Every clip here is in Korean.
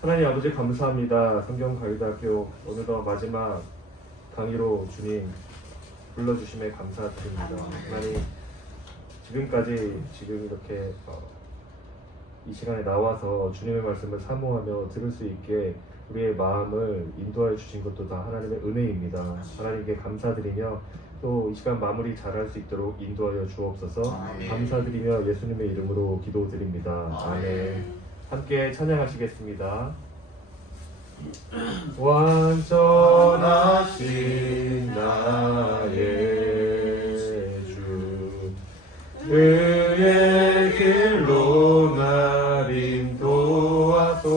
하나님 아버지 감사합니다. 성경가요대학교 오늘도 마지막 강의로 주님 불러주심에 감사드립니다. 하나님 지금까지 지금 이렇게 이 시간에 나와서 주님의 말씀을 사모하며 들을 수 있게 우리의 마음을 인도하여 주신 것도 다 하나님의 은혜입니다. 하나님께 감사드리며 또 이 시간 마무리 잘할 수 있도록 인도하여 주옵소서. 아멘. 감사드리며 예수님의 이름으로 기도드립니다. 아멘. 함께 찬양하시겠습니다. 완전하신 나의 주 그의 길로 날 인도하소서.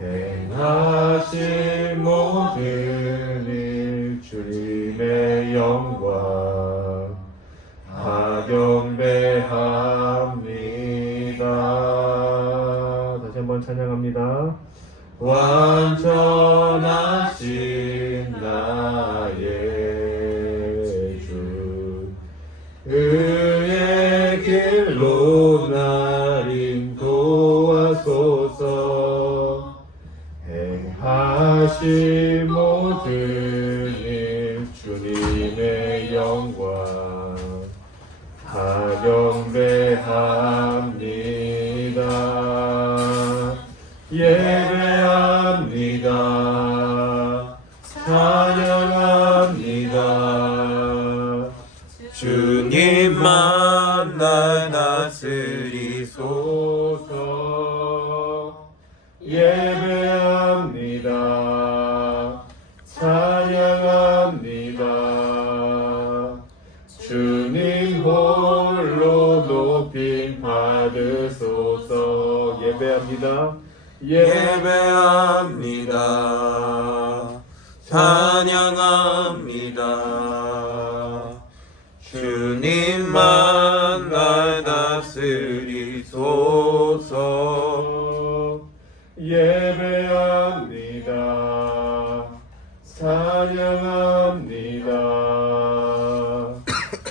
행하신 모든 일 주님의 영광 다 경배합니다. 다시 한번 찬양합니다. 완전하신 나의 주 그의 길로 날 인도하소서. 행하신 모든 일 주님의 영광 다 경배합니다. 예배합니다. 찬양합니다. 주님만 날 다스리소서. 예배합니다. 찬양합니다. 주님 홀로 높임 받으소서. 예배합니다. 예배합니다. 찬양합니다. 주님만 날 다스리소서. 예배합니다. 찬양합니다.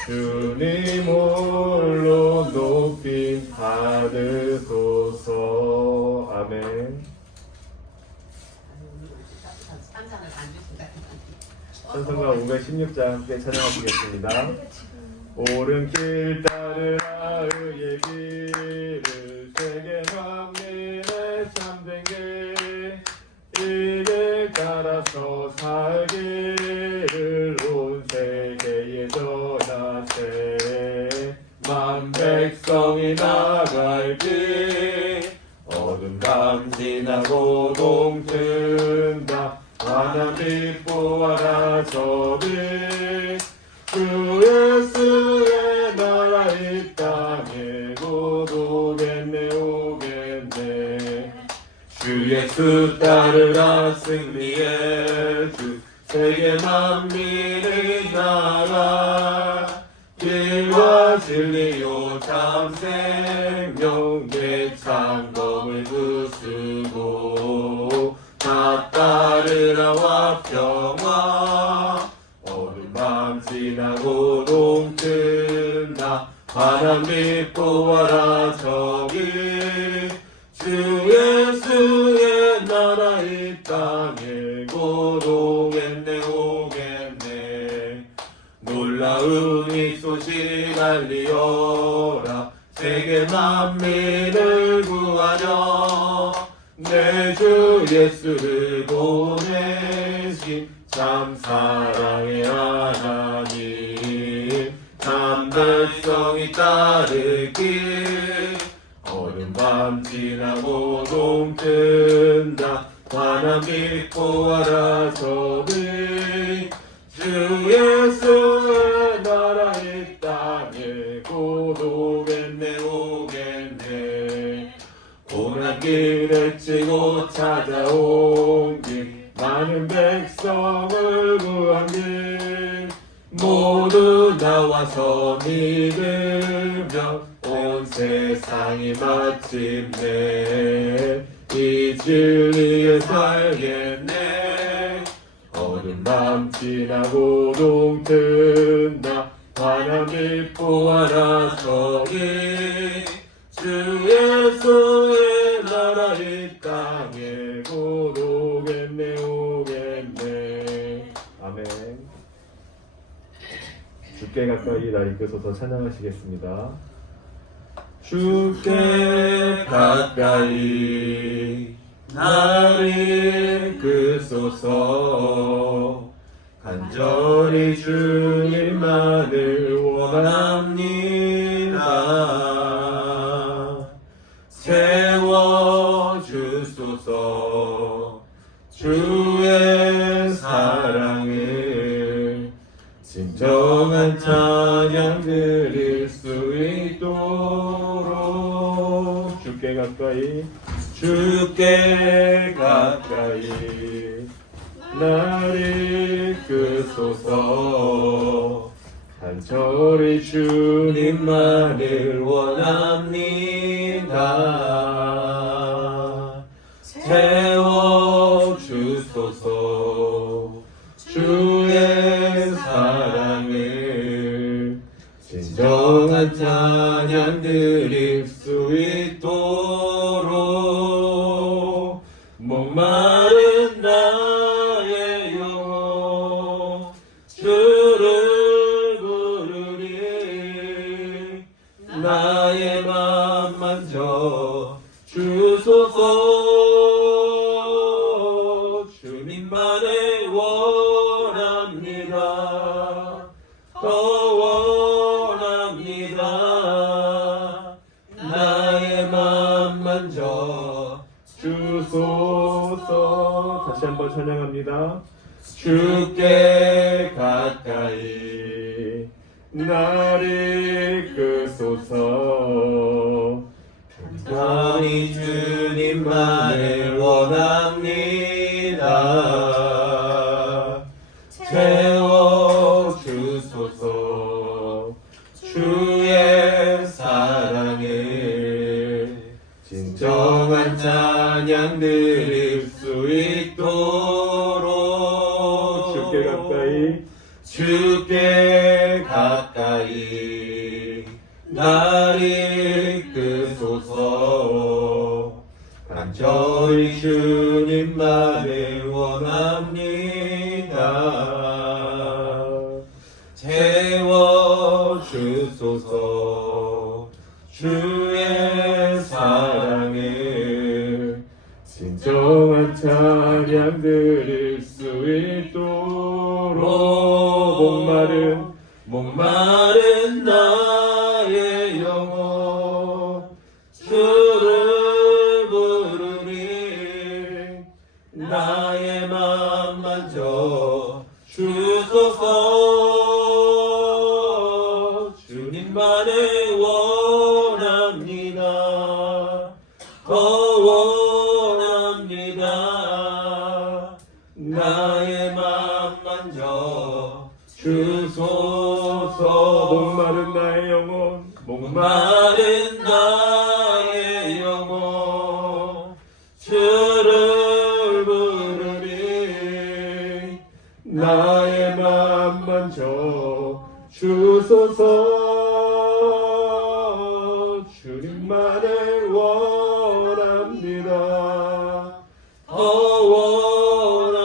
주님 홀로 높임 받으소서. 아멘. 찬송가 516장 함께 찬양하시겠습니다. 옳은 길 따르라 의의 길을 세계 만민의 참된 길 이 길 따라서 살기를 온 세계에 전하세. 만 백성이 나갈 길 어둠 밤 지나고 동튼다. 환한 빛 보아라 저 빛 주 예수의 나라 이 땅에 곧 오겠네 오겠네. 주 예수 따르라 승리의 주 세계 만민의 나라 길과 진리요 참 생명 내 창검을 부수고 다 따르라 화평화. 어둠 밤 지나고 동튼다. 환한 빛 보아라 저기 주 예수의 나라 이 땅에 곧 오겠네 오겠네. 놀라운 이 소식 알리어라. 세계 만민을 구하려 내 주 예수를 보내신 참 사랑의 하나님. 참 백성이 따를 길 어둠 밤 지나고 동튼다. 환한 빛 보아라 저기 주 예수의 나라 이 땅에 곧 오겠네 오겠네. 고난 길을 치고 찾아온 길 많은 백성을 구한 길 모두 나와서 믿으며 온 세상이 마침내 이 진리에 살겠네. 어둠 밤 지나고 동튼다. 환한 빛 보아라 저기 주 예수의 나라 이 주께 가까이 나 이끄소서 찬양하시겠습니다. 주께 가까이 나를 이끄소서. 간절히 주님만을 원합니다. 채워주소서. 주의 사랑을 진정한 찬양 드릴 수 있도록 주께 가까이 주께 가까이 나를 이끄소서. 간절히 주님만을 원합니다. 채워주소서. 주의 사랑을 진정한 찬양 드릴 수 있도록 목마른 나의 영혼 주를 부르리. 나의 맘 만져 주소서. 주님만을 원합니다. 더 원합니다. 나의 맘 만져 주소서. 다시 한번 찬양합니다. 주께 가까이 나를 이끄소서. 간절히 주님만을 원합니다. 채워주소서. 주의 사랑을 진정한 찬양 드릴 수 있도록 주께 가까이 주께 가까이 나를 이끄소서. 간절히 주님만을 원합니다. 채워주소서. 주의 사랑을 진정한 찬양 드릴 수 있도록 목마른 나의 영혼 주를 부르리. 나의 맘 만져 주소서. 주님만을 원합니다. 더 원합니다. 나의 맘 만져 주소서. 목마른 나의 영혼 목마른 나의 영혼 주를 부르리. 나의 맘 만져 주소서. 주님만을 원합니다. 더 원합니다.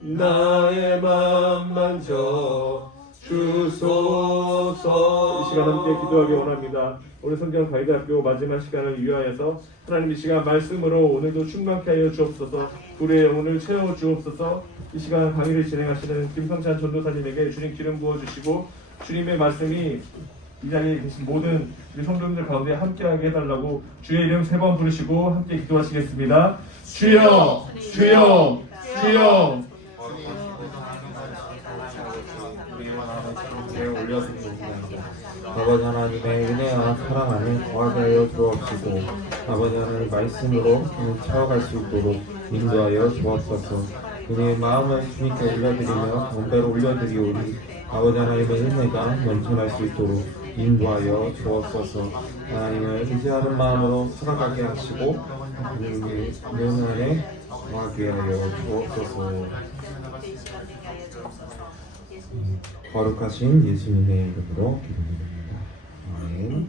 나의 맘 만져 주소서. 이 시간 함께 기도하기 원합니다. 오늘 성경 가이드학교 마지막 시간을 위하여서 하나님 이 시간 말씀으로 오늘도 충만케 하여 주옵소서. 우리의 영혼을 채워 주옵소서. 이 시간 강의를 진행하시는 김성찬 전도사님에게 주님 기름 부어 주시고 주님의 말씀이 이 자리에 계신 모든 우리 성도님들 가운데 함께하게 해달라고 주의 이름 3번 부르시고 함께 기도하시겠습니다. 주여, 주여, 주여. 아버지 하나님의 은혜와 사랑 안에 거하게 하여 주옵시고 아버지 하나님의 말씀으로 채워갈 수 있도록 인도하여 주옵소서. 우리의 마음을 주님께 올려드리며 경배로 올려드리오니 아버지 하나님의 은혜가 넘쳐날 수 있도록 인도하여 주옵소서. 하나님을 의지하는 마음으로 살아가게 하시고 하나님의 은 안에 거하게 하여 주옵소서. 거룩하신 예수님의 이름으로 기도드립니다. 아멘.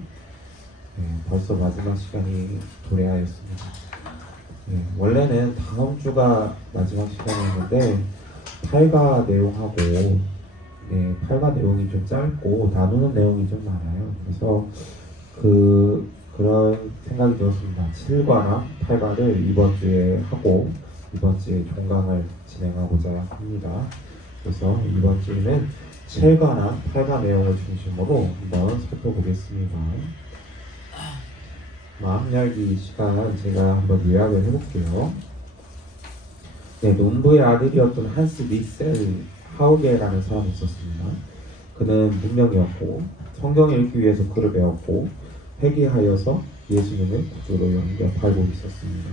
벌써 마지막 시간이 도래하였습니다. 원래는 다음 주가 마지막 시간이었는데 8과 내용하고 네, 8과 내용이 좀 짧고 나누는 내용이 좀 많아요. 그래서 그런 생각이 들었습니다. 7과나 8과를 이번 주에 하고 이번 주에 종강을 진행하고자 합니다. 그래서 이번 주에는 7과나 8과 내용을 중심으로 한번 살펴보겠습니다. 마음 열기 시간 제가 한번 요약을 해볼게요. 네, 농부의 아들이었던 한스 리셀 하우게라는 사람이 있었습니다. 그는 문명이었고 성경 읽기 위해서 글을 배웠고 회개하여서 예수님을 구주로 영접하고 있었습니다.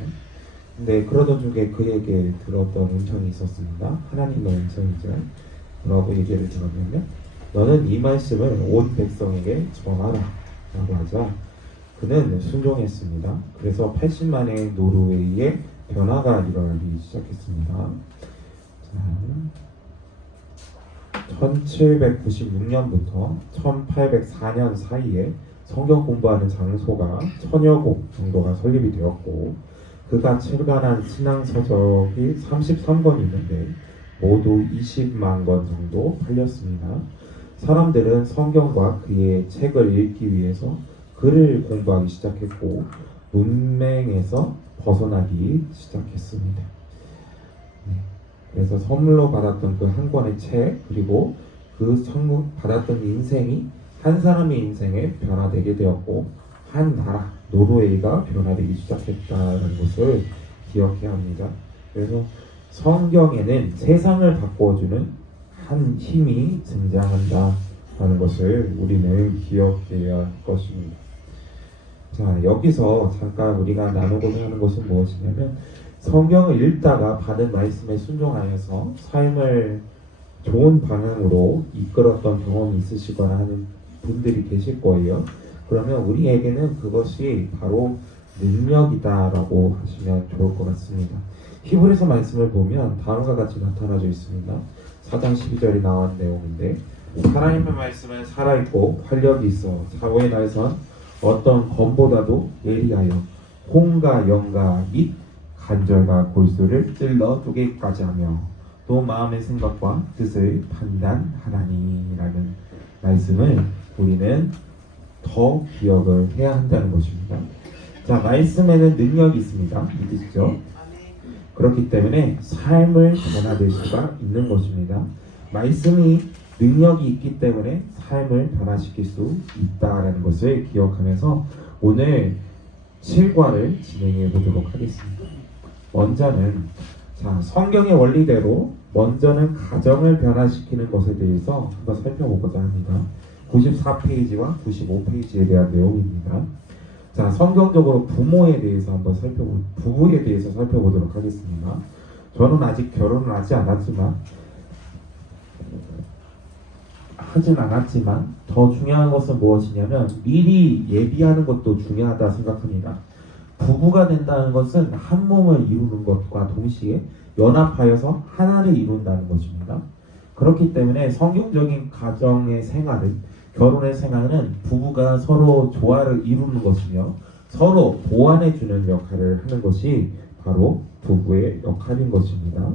근데 그러던 중에 그에게 들었던 음성이 있었습니다. 하나님의 음성이죠. 뭐라고 얘기를 들었냐면 너는 이 말씀을 온 백성에게 전하라 라고 하자 그는 순종했습니다. 그래서 80만의 노르웨이에 변화가 일어나기 시작했습니다. 1796년부터 1804년 사이에 성경 공부하는 장소가 1000여 곳 정도가 설립이 되었고 그가 출간한 신앙 서적이 33권이 있는데 모두 20만 권 정도 팔렸습니다. 사람들은 성경과 그의 책을 읽기 위해서 글을 공부하기 시작했고 문맹에서 벗어나기 시작했습니다. 그래서 선물로 받았던 그 한 권의 책 그리고 그 선물 받았던 인생이 한 사람의 인생에 변화되게 되었고 한 나라 노르웨이가 변화되기 시작했다는 것을 기억해야 합니다. 그래서 성경에는 세상을 바꿔주는 한 힘이 등장한다라는 것을 우리는 기억해야 할 것입니다. 자, 여기서 잠깐 우리가 나누고자 하는 것은 무엇이냐면 성경을 읽다가 받은 말씀에 순종하여서 삶을 좋은 방향으로 이끌었던 경험이 있으시거나 하는 분들이 계실 거예요. 그러면 우리에게는 그것이 바로 능력이다라고 하시면 좋을 것 같습니다. 히브리서 말씀을 보면 다음과 같이 나타나져 있습니다. 4장 12절이 나온 내용인데 하나님의 말씀은 살아있고 활력이 있어 사고의 날선 어떤 검보다도 예리하여 혼과 영과 및 간절과 골수를 찔러 쪼개기까지 하며 또 마음의 생각과 뜻을 판단하나니라는 말씀을 우리는 더 기억을 해야 한다는 것입니다. 자, 말씀에는 능력이 있습니다. 믿으시죠? 그렇기 때문에 삶을 변화될 수가 있는 것입니다. 말씀이 능력이 있기 때문에 삶을 변화시킬 수 있다라는 것을 기억하면서 오늘 7과를 진행해 보도록 하겠습니다. 먼저는 성경의 원리대로 먼저는 가정을 변화시키는 것에 대해서 한번 살펴보고자 합니다. 94페이지와 95페이지에 대한 내용입니다. 자, 성경적으로 부모에 대해서 한번 부부에 대해서 살펴보도록 하겠습니다. 저는 아직 결혼을 하진 않았지만 더 중요한 것은 무엇이냐면 미리 예비하는 것도 중요하다 생각합니다. 부부가 된다는 것은 한 몸을 이루는 것과 동시에 연합하여서 하나를 이룬다는 것입니다. 그렇기 때문에 성경적인 가정의 생활은 결혼의 생활은 부부가 서로 조화를 이루는 것이며 서로 보완해주는 역할을 하는 것이 바로 부부의 역할인 것입니다.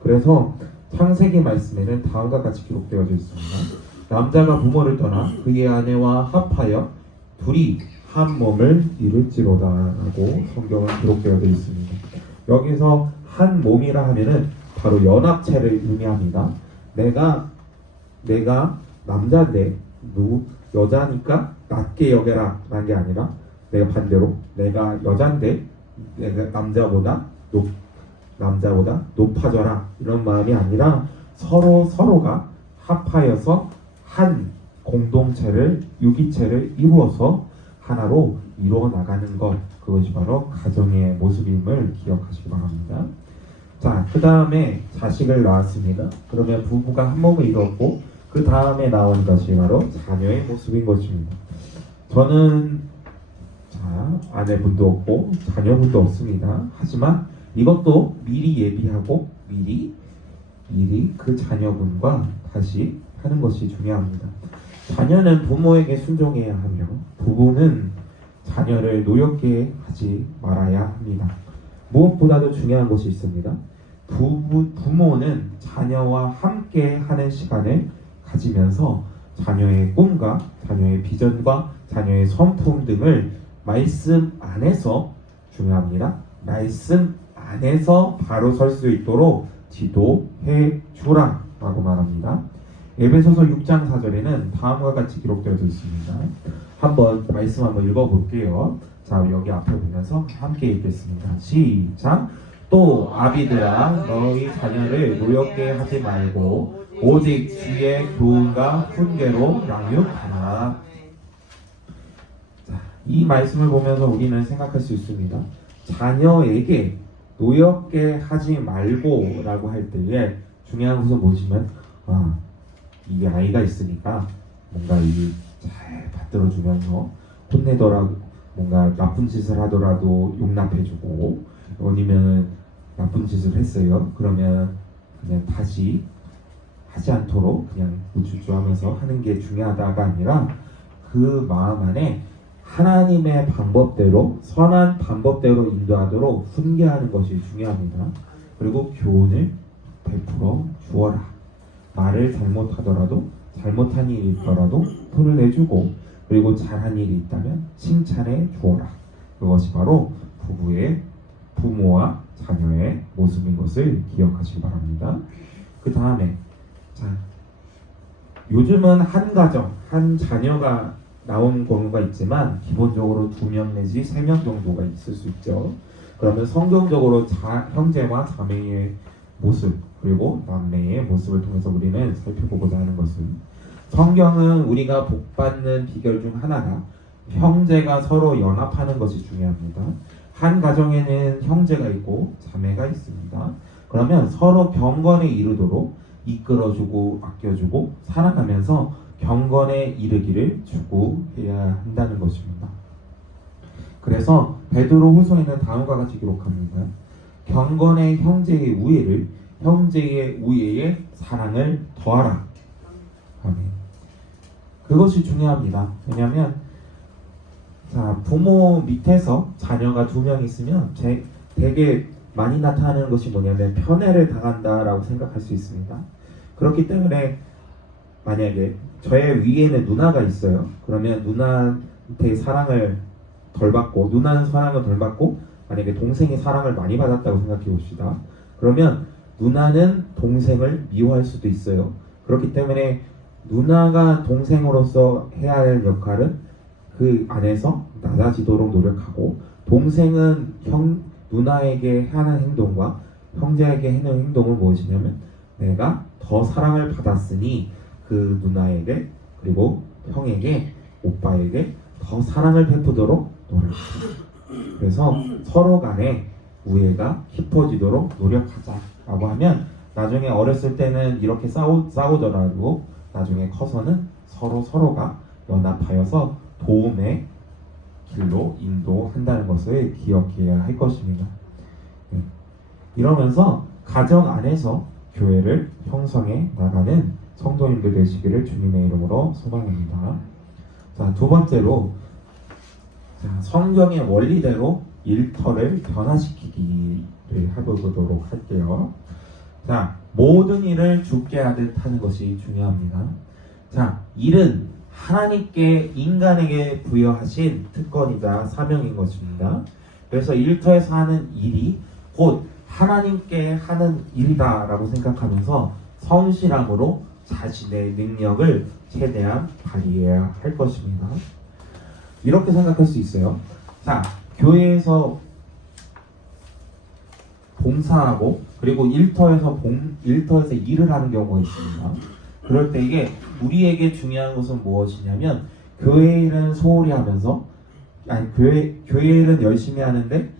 그래서 창세기 말씀에는 다음과 같이 기록되어 있습니다. 남자가 부모를 떠나 그의 아내와 합하여 둘이 한 몸을 이룰지로다 라고 성경은 기록되어 있습니다. 여기서 한 몸이라 하면은 바로 연합체를 의미합니다. 내가 남자인데 여자니까 낮게 여겨라 라는 게 아니라 내가 반대로 내가 여잔데 내가 남자보다 높아져라 이런 마음이 아니라 서로가 합하여서 한 공동체를 유기체를 이루어서 하나로 이루어 나가는 것 그것이 바로 가정의 모습임을 기억하시기 바랍니다. 자, 그 다음에 자식을 낳았습니다. 그러면 부부가 한 몸을 이루었고 그 다음에 나온 것이 바로 자녀의 모습인 것입니다. 저는 아내분도 없고 자녀분도 없습니다. 하지만 이것도 미리 예비하고 미리 그 자녀분과 다시 하는 것이 중요합니다. 자녀는 부모에게 순종해야 하며 부부는 자녀를 노엽게 하지 말아야 합니다. 무엇보다도 중요한 것이 있습니다. 부모는 자녀와 함께 하는 시간을 가지면서 자녀의 꿈과 자녀의 비전과 자녀의 성품 등을 말씀 안에서 중요합니다. 말씀 안에서 바로 설 수 있도록 지도해 주라 라고 말합니다. 에베소서 6장 4절에는 다음과 같이 기록되어 있습니다. 한번 말씀 한번 읽어볼게요. 자, 여기 앞에 보면서 함께 읽겠습니다. 시작. 또 아비들아 너희 자녀를 노엽게 하지 말고 오직 주의 교훈과 훈계로 양육하라. 자, 이 말씀을 보면서 우리는 생각할 수 있습니다. 자녀에게 노엽게 하지 말고 라고 할 때에 중요한 것은 뭐지만 이 아이가 있으니까 뭔가 이 잘 받들어주면서 혼내더라도 뭔가 나쁜 짓을 하더라도 용납해주고 아니면 나쁜 짓을 했어요. 그러면 그냥 다시 하지 않도록 그냥 우쭈쭈하면서 하는 게 중요하다가 아니라 그 마음 안에 하나님의 방법대로 선한 방법대로 인도하도록 훈계하는 것이 중요합니다. 그리고 교훈을 베풀어 주어라. 말을 잘못하더라도 잘못한 일이 있더라도 혼을 내주고 그리고 잘한 일이 있다면 칭찬해 주어라. 그것이 바로 부모와 자녀의 모습인 것을 기억하시기 바랍니다. 그 다음에 요즘은 한 가정, 한 자녀가 나온 경우가 있지만 기본적으로 2명 내지 3명 정도가 있을 수 있죠. 그러면 성경적으로 형제와 자매의 모습 그리고 남매의 모습을 통해서 우리는 살펴보고자 하는 것은 성경은 우리가 복받는 비결 중 하나가 형제가 서로 연합하는 것이 중요합니다. 한 가정에는 형제가 있고 자매가 있습니다. 그러면 서로 경건에 이르도록 이끌어주고 아껴주고 살아가면서 경건에 이르기를 추구해야 한다는 것입니다. 그래서 베드로 후서에는 다음과 같이 기록합니다. 경건의 형제의 우애를 형제의 우애의 사랑을 더하라. 아멘. 그것이 중요합니다. 왜냐하면 부모 밑에서 자녀가 2명 있으면 되게 많이 나타나는 것이 뭐냐면 편애를 당한다라고 생각할 수 있습니다. 그렇기 때문에 만약에 저의 위에는 누나가 있어요. 그러면 누나한테 사랑을 덜 받고 누나는 사랑을 덜 받고 만약에 동생이 사랑을 많이 받았다고 생각해 봅시다. 그러면 누나는 동생을 미워할 수도 있어요. 그렇기 때문에 누나가 동생으로서 해야 할 역할은 그 안에서 낮아지도록 노력하고 동생은 누나에게 하는 행동과 형제에게 하는 행동은 무엇이냐면 내가 더 사랑을 받았으니 그 누나에게 그리고 형에게 오빠에게 더 사랑을 베푸도록 노력합니다. 그래서 서로 간에 우애가 깊어지도록 노력하자라고 하면 나중에 어렸을 때는 이렇게 싸우더라도 나중에 커서는 서로가 연합하여서 도움의 길로 인도한다는 것을 기억해야 할 것입니다. 이러면서 가정 안에서 교회를 형성해 나가는 성도님들 되시기를 주님의 이름으로 소망합니다. 자, 두 번째로 성경의 원리대로 일터를 변화시키기를 해보도록 할게요. 자, 모든 일을 주께 하듯 하는 것이 중요합니다. 자, 일은 하나님께 인간에게 부여하신 특권이자 사명인 것입니다. 그래서 일터에서 하는 일이 곧 하나님께 하는 일이다 라고 생각하면서 성실함으로 자신의 능력을 최대한 발휘해야 할 것입니다. 이렇게 생각할 수 있어요. 자, 교회에서 봉사하고 그리고 일터에서 일을 하는 경우가 있습니다. 그럴 때 이게 우리에게 중요한 것은 무엇이냐면 교회 일은 소홀히 하면서 교회 일은 열심히 하는데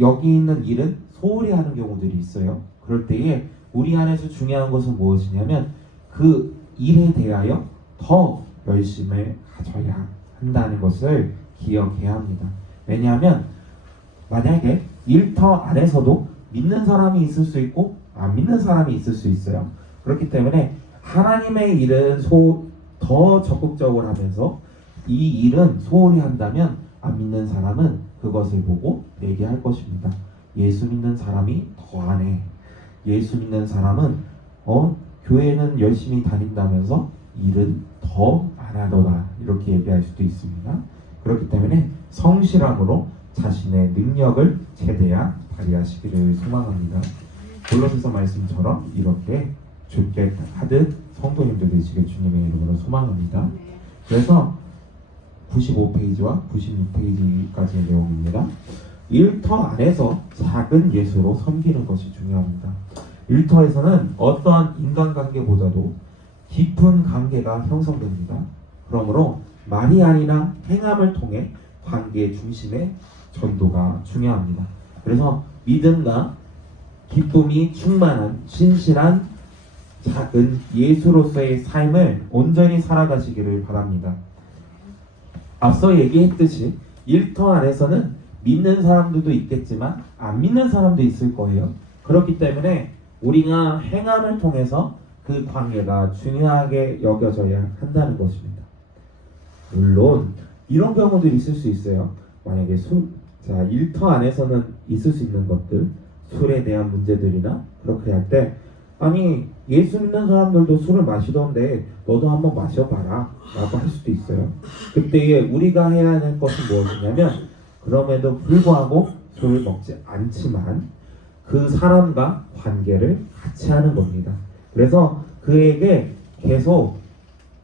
여기 있는 일은 소홀히 하는 경우들이 있어요. 그럴 때에 우리 안에서 중요한 것은 무엇이냐면 그 일에 대하여 더 열심을 가져야 한다는 것을 기억해야 합니다. 왜냐하면 만약에 일터 안에서도 믿는 사람이 있을 수 있고 안 믿는 사람이 있을 수 있어요. 그렇기 때문에 하나님의 일은 더 적극적으로 하면서 이 일은 소홀히 한다면 안 믿는 사람은 그것을 보고 얘기할 것입니다. 예수 믿는 사람이 더 안 해. 예수 믿는 사람은 교회는 열심히 다닌다면서 일은 더 안 하더라 이렇게 얘기할 수도 있습니다. 그렇기 때문에 성실함으로 자신의 능력을 최대한 발휘하시기를 소망합니다. 골로새서 말씀처럼 이렇게 주께 하듯 성도님들 되시길 주님의 이름으로 소망합니다. 그래서 95페이지와 96페이지까지의 내용입니다. 일터 안에서 작은 예수로 섬기는 것이 중요합니다. 일터에서는 어떠한 인간관계보다도 깊은 관계가 형성됩니다. 그러므로 말이 아니라 행함을 통해 관계의 중심에 전도가 중요합니다. 그래서 믿음과 기쁨이 충만한 신실한 작은 예수로서의 삶을 온전히 살아가시기를 바랍니다. 앞서 얘기했듯이 일터 안에서는 믿는 사람들도 있겠지만 안 믿는 사람도 있을 거예요. 그렇기 때문에 우리가 행함을 통해서 그 관계가 중요하게 여겨져야 한다는 것입니다. 물론 이런 경우도 있을 수 있어요. 만약에 일터 안에서는 있을 수 있는 것들, 술에 대한 문제들이나 그렇게 할 때 아니 예수 믿는 사람들도 술을 마시던데 너도 한번 마셔봐라 라고 할 수도 있어요. 그때 우리가 해야 하는 것은 무엇이냐면 그럼에도 불구하고 술을 먹지 않지만 그 사람과 관계를 같이 하는 겁니다. 그래서 그에게 계속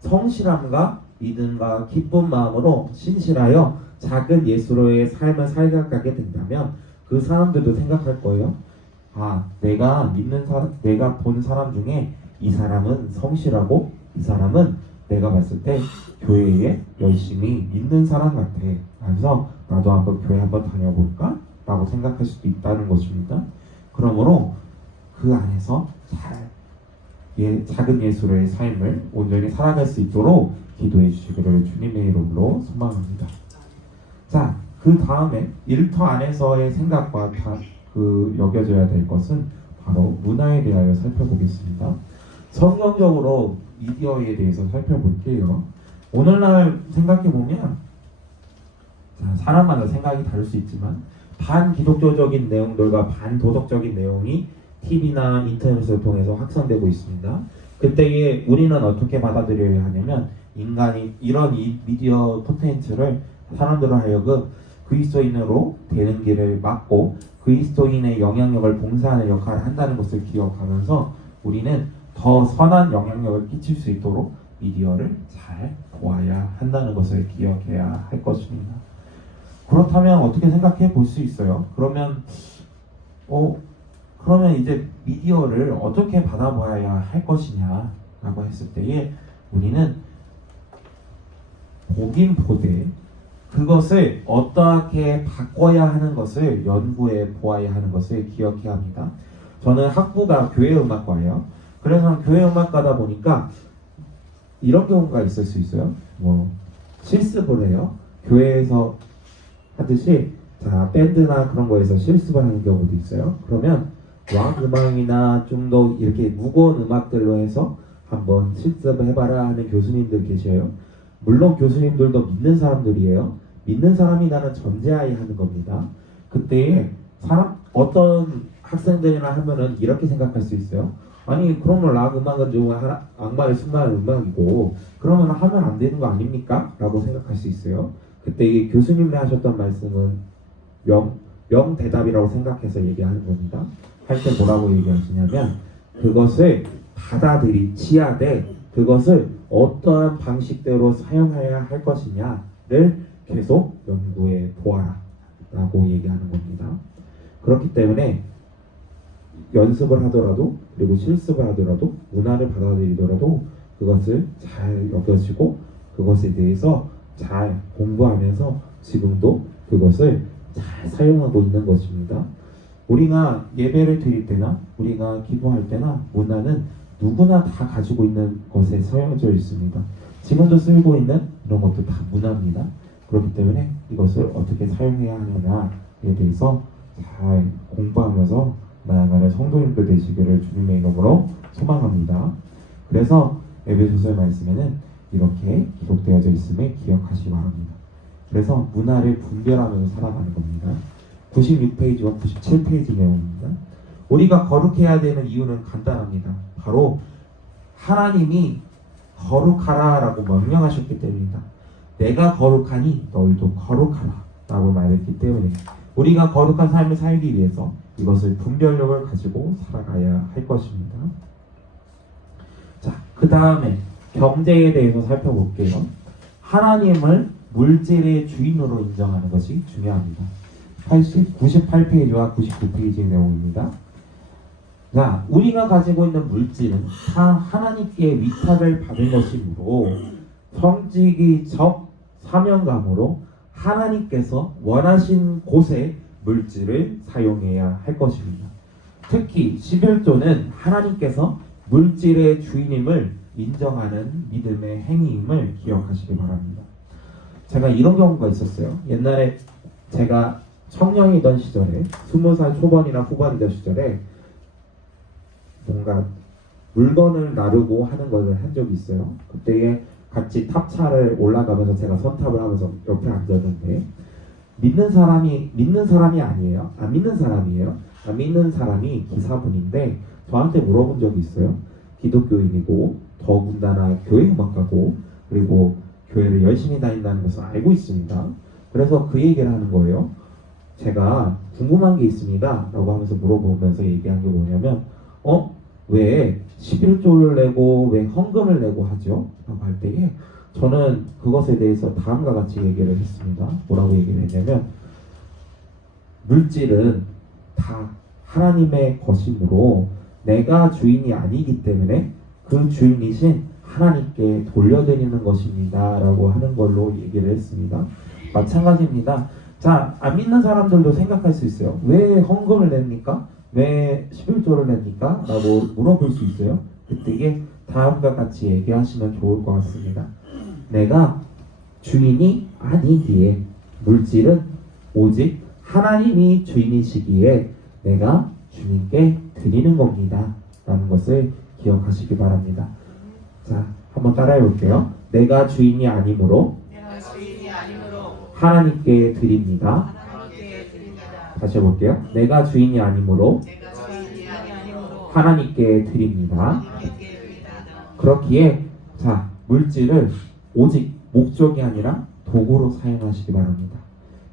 성실함과 믿음과 기쁜 마음으로 신실하여 작은 예수로의 삶을 살아가게 된다면 그 사람들도 생각할 거예요. 아, 내가 믿는 사람, 내가 본 사람 중에 이 사람은 성실하고 이 사람은 내가 봤을 때 교회에 열심히 믿는 사람 같아. 그래서 나도 한번 교회 한번 다녀볼까? 라고 생각할 수도 있다는 것입니다. 그러므로 그 안에서 작은 예수로의 삶을 온전히 살아갈 수 있도록 기도해 주시기를 주님의 이름으로 소망합니다. 자, 그 다음에 일터 안에서의 생각과 여겨져야 될 것은 바로 문화에 대하여 살펴보겠습니다. 성경적으로 미디어에 대해서 살펴볼게요. 오늘날 생각해보면 사람마다 생각이 다를 수 있지만 반기독교적인 내용들과 반도덕적인 내용이 TV나 인터넷을 통해서 확산되고 있습니다. 그때에 우리는 어떻게 받아들여야 하냐면 인간이 이런 미디어 콘텐츠를 사람들을 하여금 그리스도인으로 되는 길을 막고 그리스도인의 영향력을 봉사하는 역할을 한다는 것을 기억하면서 우리는 더 선한 영향력을 끼칠 수 있도록 미디어를 잘 보아야 한다는 것을 기억해야 할 것입니다. 그렇다면 어떻게 생각해 볼 수 있어요? 그러면 이제 미디어를 어떻게 받아봐야 할 것이냐라고 했을 때에 우리는 보긴 보되 그것을 어떻게 바꿔야 하는 것을 연구해 보아야 하는 것을 기억해야 합니다. 저는 학부가 교회음악과예요. 그래서 교회음악과다 보니까 이런 경우가 있을 수 있어요. 실습을 해요. 교회에서 하듯이 밴드나 그런 거에서 실습을 하는 경우도 있어요. 그러면 락 음악이나 좀 더 이렇게 무거운 음악들로 해서 한번 실습을 해봐라 하는 교수님들 계셔요. 물론 교수님들도 믿는 사람들이에요. 믿는 사람이라는 전제하에 하는 겁니다. 그때 어떤 학생들이나 하면은 이렇게 생각할 수 있어요. 아니 그러면 락 음악은 좀 악마를 순마하는 음악이고 그러면 하면 안 되는 거 아닙니까? 라고 생각할 수 있어요. 그때 교수님이 하셨던 말씀은 명대답이라고 생각해서 얘기하는 겁니다. 할 때 뭐라고 얘기하시냐면 그것을 받아들이치야되 그것을 어떠한 방식대로 사용해야 할 것이냐를 계속 연구해 보아라 라고 얘기하는 겁니다. 그렇기 때문에 연습을 하더라도 그리고 실습을 하더라도 문화를 받아들이더라도 그것을 잘 여겨지고 그것에 대해서 잘 공부하면서 지금도 그것을 잘 사용하고 있는 것입니다. 우리가 예배를 드릴 때나 우리가 기도할 때나 문화는 누구나 다 가지고 있는 것에 서여져 있습니다. 지금도 쓰고 있는 이런 것도 다 문화입니다. 그렇기 때문에 이것을 어떻게 사용해야 하느냐에 대해서 잘 공부하면서 나아가는 성도님들 되시기를 주님의 이름으로 소망합니다. 그래서 에베소서 말씀에는 이렇게 기록되어져 있음을 기억하시기 바랍니다. 그래서 문화를 분별하면서 살아가는 겁니다. 96페이지와 97페이지 내용입니다. 우리가 거룩해야 되는 이유는 간단합니다. 바로 하나님이 거룩하라라고 명령하셨기 때문이다. 내가 거룩하니 너희도 거룩하라라고 말했기 때문에 우리가 거룩한 삶을 살기 위해서 이것을 분별력을 가지고 살아가야 할 것입니다. 자, 그 다음에 경제에 대해서 살펴볼게요. 하나님을 물질의 주인으로 인정하는 것이 중요합니다. 98페이지와 99페이지의 내용입니다. 자, 우리가 가지고 있는 물질은 다 하나님께 위탁을 받은 것이므로 성직이적 사명감으로 하나님께서 원하신 곳에 물질을 사용해야 할 것입니다. 특히 11조는 하나님께서 물질의 주인임을 인정하는 믿음의 행위임을 기억하시기 바랍니다. 제가 이런 경우가 있었어요. 옛날에 제가 청년이던 시절에 20살 초반이나 후반이던 시절에 뭔가 물건을 나르고 하는 것을 한 적이 있어요. 그때에 같이 탑차를 올라가면서 제가 선탑을 하면서 옆에 앉았는데 믿는 사람이 아니에요. 안 믿는 사람이에요. 안 믿는 사람이 기사분인데 저한테 물어본 적이 있어요. 기독교인이고 더군다나 교회 음악가고 그리고 교회를 열심히 다닌다는 것을 알고 있습니다. 그래서 그 얘기를 하는 거예요. 제가 궁금한 게 있습니다 라고 하면서 물어보면서 얘기한 게 뭐냐면 왜 11조를 내고 왜 헌금을 내고 하죠? 라고 할 때에 저는 그것에 대해서 다음과 같이 얘기를 했습니다. 뭐라고 얘기를 했냐면 물질은 다 하나님의 것이므로 내가 주인이 아니기 때문에 그 주인이신 하나님께 돌려드리는 것입니다 라고 하는 걸로 얘기를 했습니다. 마찬가지입니다. 자, 안 믿는 사람들도 생각할 수 있어요. 왜 헌금을 냅니까? 왜 11조를 냅니까? 라고 물어볼 수 있어요. 그때 다음과 같이 얘기하시면 좋을 것 같습니다. 내가 주인이 아니기에 물질은 오직 하나님이 주인이시기에 내가 주님께 드리는 겁니다 라는 것을 기억하시기 바랍니다. 자, 한번 따라해 볼게요. 내가 주인이 아니므로 하나님께 드립니다. 다시 해볼게요. 내가 주인이 아니므로 하나님께 드립니다. 그렇기에 자, 물질을 오직 목적이 아니라 도구로 사용하시기 바랍니다.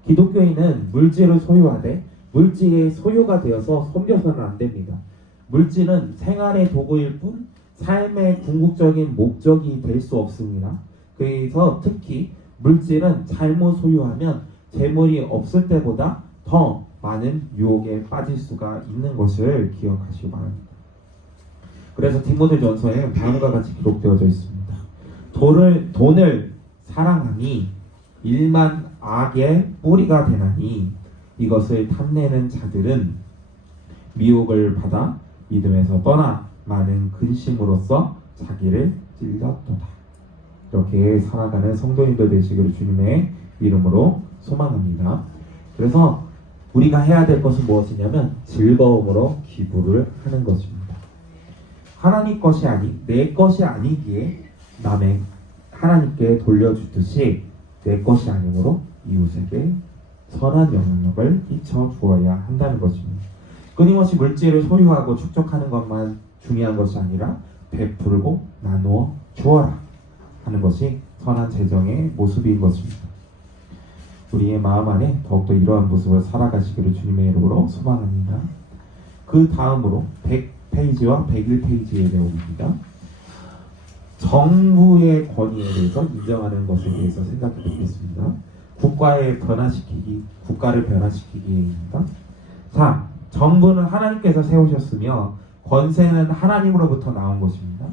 기독교인은 물질을 소유하되 물질의 소유가 되어서 섬겨서는 안 됩니다. 물질은 생활의 도구일 뿐 삶의 궁극적인 목적이 될 수 없습니다. 그래서 특히 물질은 잘못 소유하면 재물이 없을 때보다 더 많은 유혹에 빠질 수가 있는 것을 기억하시기 바랍니다. 그래서 디모데전서에 다음과 같이 기록되어져 있습니다. 돈을 사랑하니 일만 악의 뿌리가 되나니 이것을 탐내는 자들은 미혹을 받아 믿음에서 떠나 많은 근심으로써 자기를 찔렸도다. 이렇게 살아가는 성도님들 되시기를 주님의 이름으로 소망합니다. 그래서 우리가 해야 될 것은 무엇이냐면 즐거움으로 기부를 하는 것입니다. 하나님 것이 내 것이 아니기에 남의 하나님께 돌려주듯이 내 것이 아니므로 이웃에게 선한 영향력을 끼쳐 주어야 한다는 것입니다. 끊임없이 물질을 소유하고 축적하는 것만 중요한 것이 아니라 베풀고 나누어 주어라 하는 것이 선한 재정의 모습인 것입니다. 우리의 마음 안에 더욱더 이러한 모습을 살아가시기를 주님의 이름으로 소망합니다. 그 다음으로 100페이지와 101페이지의 내용입니다. 정부의 권위에 대해서 인정하는 것에 대해서 생각해 보겠습니다. 국가를 변화시키기입니다. 자, 정부는 하나님께서 세우셨으며 권세는 하나님으로부터 나온 것입니다.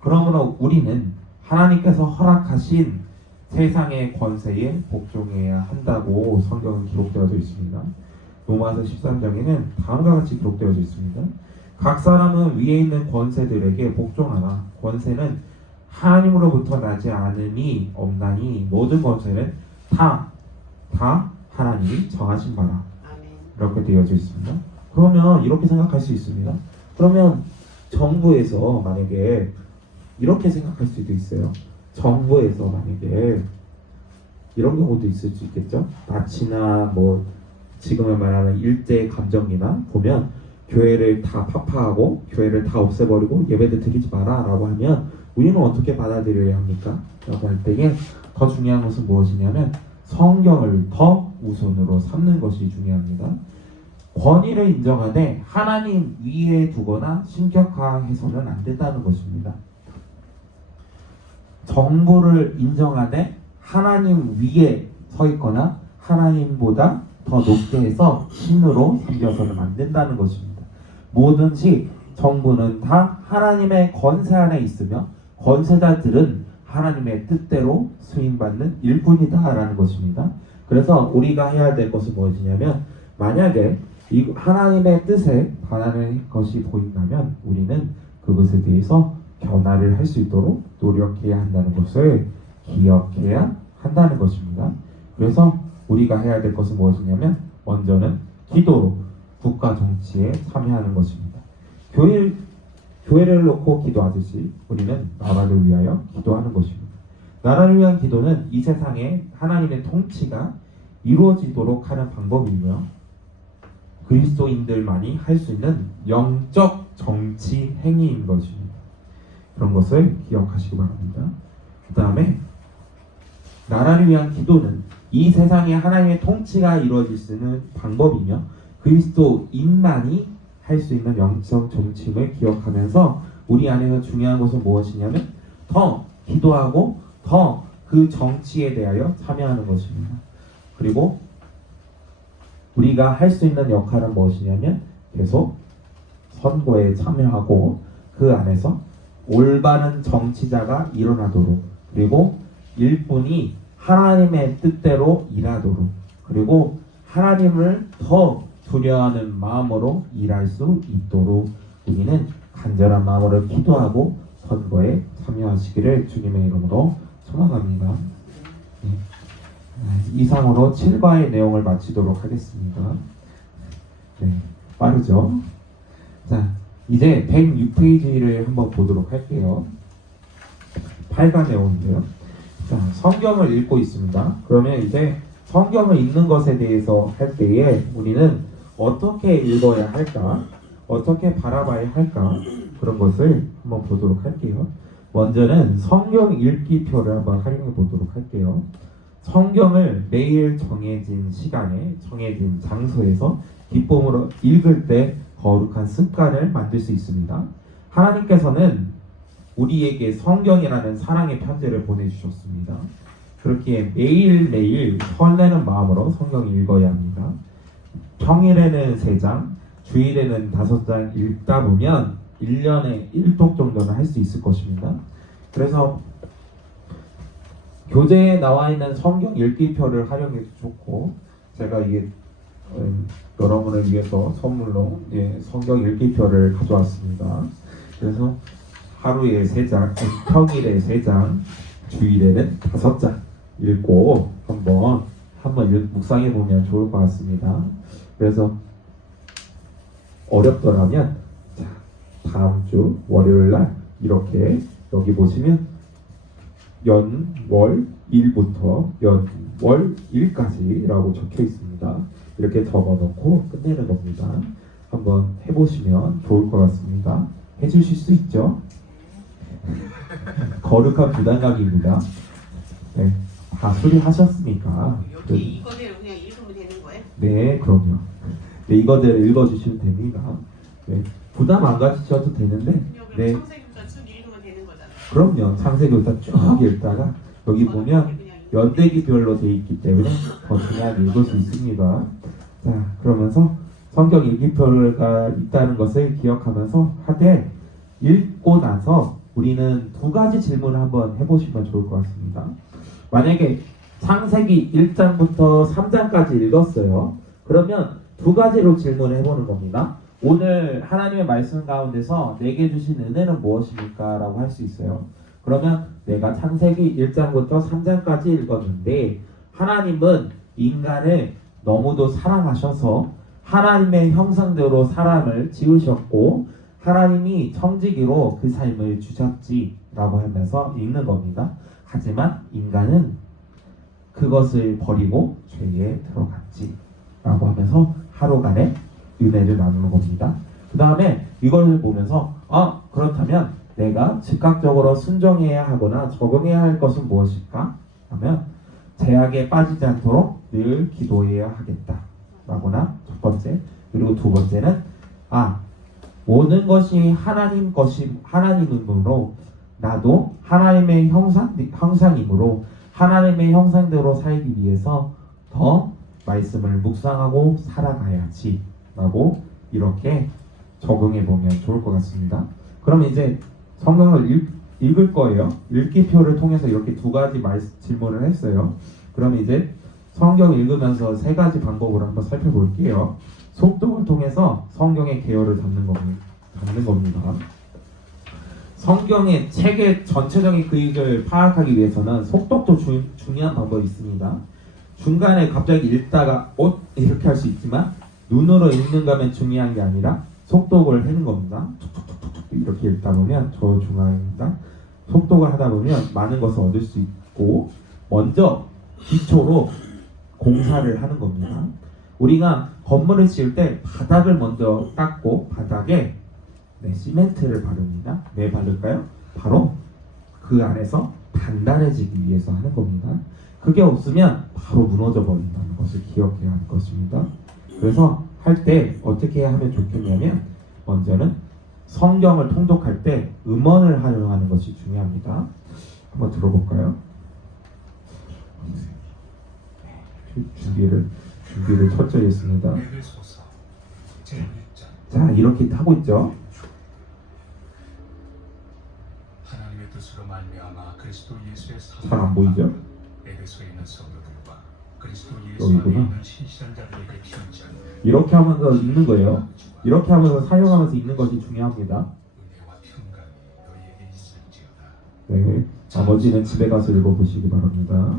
그러므로 우리는 하나님께서 허락하신 세상의 권세에 복종해야 한다고 성경은 기록되어져 있습니다. 로마서 13장에는 다음과 같이 기록되어져 있습니다. 각 사람은 위에 있는 권세들에게 복종하라. 권세는 하나님으로부터 나지 않음이 없나니 모든 권세는 다 하나님이 정하신 바라. 이렇게 되어져 있습니다. 그러면 이렇게 생각할 수 있습니다. 그러면 정부에서 만약에 이렇게 생각할 수도 있어요. 정부에서 만약에 이런 경우도 있을 수 있겠죠. 나치나 뭐 지금의 말하는 일제 감정이나 보면 교회를 다 파파하고 교회를 다 없애버리고 예배도 드리지 마라 라고 하면 우리는 어떻게 받아들여야 합니까? 라고 할 때에 더 중요한 것은 무엇이냐면 성경을 더 우선으로 삼는 것이 중요합니다. 권위를 인정하되 하나님 위에 두거나 신격화해서는 안 된다는 것입니다. 정부를 인정하되 하나님 위에 서 있거나 하나님보다 더 높게 해서 신으로 섬겨서는 안 된다는 것입니다. 뭐든지 정부는 다 하나님의 권세 안에 있으며 권세자들은 하나님의 뜻대로 수임받는 일꾼이다라는 것입니다. 그래서 우리가 해야 될 것은 무엇이냐면 만약에 이 하나님의 뜻에 반하는 것이 보인다면 우리는 그것에 대해서 변화를 할 수 있도록 노력해야 한다는 것을 기억해야 한다는 것입니다. 그래서 우리가 해야 될 것은 무엇이냐면 먼저는 기도로 국가 정치에 참여하는 것입니다. 교회를 놓고 기도하듯이 우리는 나라를 위하여 기도하는 것입니다. 나라를 위한 기도는 이 세상에 하나님의 통치가 이루어지도록 하는 방법이며 그리스도인들만이 할 수 있는 영적 정치 행위인 것입니다. 그런 것을 기억하시기 바랍니다. 그 다음에 나라를 위한 기도는 이 세상에 하나님의 통치가 이루어질 수 있는 방법이며 그리스도인만이 할 수 있는 영적 정치임을 기억하면서 우리 안에서 중요한 것은 무엇이냐면 더 기도하고 더 그 정치에 대하여 참여하는 것입니다. 그리고 우리가 할 수 있는 역할은 무엇이냐면 계속 선거에 참여하고 그 안에서 올바른 정치자가 일어나도록 그리고 일꾼이 하나님의 뜻대로 일하도록 그리고 하나님을 더 두려워하는 마음으로 일할 수 있도록 우리는 간절한 마음으로 기도하고 선거에 참여하시기를 주님의 이름으로 소망합니다. 네. 이상으로 7과의 내용을 마치도록 하겠습니다. 네, 빠르죠? 자, 이제 106페이지를 한번 보도록 할게요. 8과 내용인데요. 자, 성경을 읽고 있습니다. 그러면 이제 성경을 읽는 것에 대해서 할 때에 우리는 어떻게 읽어야 할까? 어떻게 바라봐야 할까? 그런 것을 한번 보도록 할게요. 먼저는 성경 읽기표를 한번 활용해 보도록 할게요. 성경을 매일 정해진 시간에 정해진 장소에서 기쁨으로 읽을 때 거룩한 습관을 만들 수 있습니다. 하나님께서는 우리에게 성경이라는 사랑의 편지를 보내주셨습니다. 그렇기에 매일매일 설레는 마음으로 성경을 읽어야 합니다. 평일에는 3장, 주일에는 5장 읽다 보면 1년에 1독 정도는 할 수 있을 것입니다. 그래서 교재에 나와 있는 성경 읽기표를 활용해도 좋고 제가 이게 여러분을 위해서 선물로 성경 읽기표를 가져왔습니다. 그래서 하루에 3장, 평일에 3장, 주일에는 5장 읽고 한번 묵상해 보면 좋을 것 같습니다. 그래서 어렵더라면 자, 다음 주 월요일 날 이렇게 여기 보시면 연월 일부터 연월 일까지라고 적혀 있습니다. 이렇게 적어놓고 끝내는 겁니다. 한번 해보시면 좋을 것 같습니다. 해주실 수 있죠? 거룩한 부담감입니다. 네, 다 수리하셨으니까. 여기 이거대로 그냥 읽으면 되는 거예요? 네, 그럼요. 네, 이거대로 읽어주시면 됩니다. 네, 부담 안 가지셔도 되는데. 그럼 네, 창세기부터 쭉 읽으면 되는 거잖아요. 그럼요. 창세기부터 쭉 읽다가 여기 보면 연대기별로 되어 있기 때문에 더 중요하게 읽을 수 있습니다. 자, 그러면서 성경 읽기표가 있다는 것을 기억하면서 하되 읽고 나서 우리는 2가지 질문을 한번 해보시면 좋을 것 같습니다. 만약에 창세기 1장부터 3장까지 읽었어요. 그러면 2가지로 질문을 해보는 겁니다. 오늘 하나님의 말씀 가운데서 내게 주신 은혜는 무엇입니까? 라고 할 수 있어요. 그러면 내가 창세기 1장부터 3장까지 읽었는데 하나님은 인간을 너무도 사랑하셔서 하나님의 형상대로 사람을 지으셨고 하나님이 청지기로 그 삶을 주셨지라고 하면서 읽는 겁니다. 하지만 인간은 그것을 버리고 죄에 들어갔지라고 하면서 하루간의 은혜를 나누는 겁니다. 그 다음에 이걸 보면서 그렇다면 내가 즉각적으로 순종해야 하거나 적응해야 할 것은 무엇일까? 하면 제약에 빠지지 않도록 늘 기도해야 하겠다 라거나 첫 번째. 그리고 두 번째는 모든 것이 하나님이므로 나도 하나님의 형상이므로 하나님의 형상대로 살기 위해서 더 말씀을 묵상하고 살아가야지 라고 이렇게 적응해 보면 좋을 것 같습니다. 그럼 이제 성경을 읽을 거예요. 읽기표를 통해서 이렇게 두 가지 질문을 했어요. 그럼 이제 성경 읽으면서 세 가지 방법을 한번 살펴볼게요. 속독을 통해서 성경의 개요를 잡는 겁니다. 성경의 책의 전체적인 의의를 파악하기 위해서는 속독도 중요한 방법이 있습니다. 중간에 갑자기 읽다가 이렇게 할 수 있지만 눈으로 읽는 거면 중요한 게 아니라 속독을 하는 겁니다. 이렇게 읽다 보면 저 중앙입니다. 속독을 하다 보면 많은 것을 얻을 수 있고 먼저 기초로 공사를 하는 겁니다. 우리가 건물을 지을 때 바닥을 먼저 닦고 바닥에 시멘트를 바릅니다. 왜 바를까요? 바로 그 안에서 단단해지기 위해서 하는 겁니다. 그게 없으면 바로 무너져 버린다는 것을 기억해야 할 것입니다. 그래서 할 때 어떻게 하면 좋겠냐면 먼저는 성경을 통독할 때 음원을 활용하는 것이 중요합니다. 한번 들어볼까요? 준비를 철저히 했습니다. 자, 이렇게 하고 있죠. 하나님의 뜻으로 말미암아 그리스도 예수의 잘 안 보이죠? 에베소에 있는 성도들과 그리스도 예수 여기구나. 안에 있는 신실한 자들에게 편지한 이렇게 하면서 읽는 거예요. 이렇게 하면서 사용하면서 읽는 것이 중요합니다. 은혜와 평강이 너희에게 있을지어다. 네, 나머지는 집에 가서 읽어보시기 바랍니다.